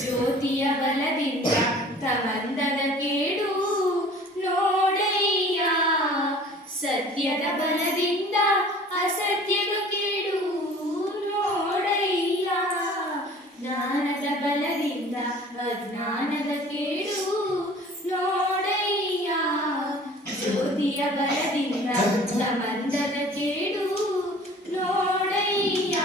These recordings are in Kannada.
ಜ್ಯೋತಿಯ ಬಲದಿಂದ ತಮಂದದ ಕೇಡು ನೋಡಯ್ಯ. ಸತ್ಯದ ಬಲದಿಂದ ಅಸತ್ಯದ ಕೇಡು ನೋಡಯ್ಯ. ಜ್ಞಾನದ ಬಲದಿಂದ ಅಜ್ಞಾನದ ಕೇಡು ನೋಡಯ್ಯ. ಜ್ಯೋತಿಯ ಬಲದಿಂದ ತಮಂದದ ಕೇಡು ನೋಡಯ್ಯ.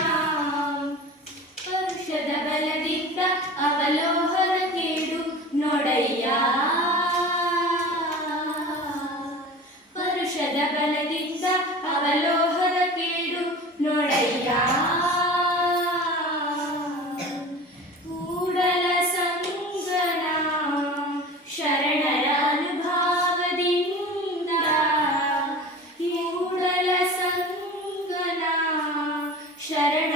ಪರುಷದ ಬಲದಿಂದ ಅವಲೋಹದ ಕೇಡು ನೋಡಯ್ಯ. ಪರುಷದ ಬಲದಿಂದ ಅವಲೋಹದ ಕೇಡು ನೋಡಯ್ಯ. ಕೂಡಲ ಸಂಗನ ಶರಣರ ಅನುಭಾವದಿಂದ, ಕೂಡಲ ಸಂಗನ ಶರಣ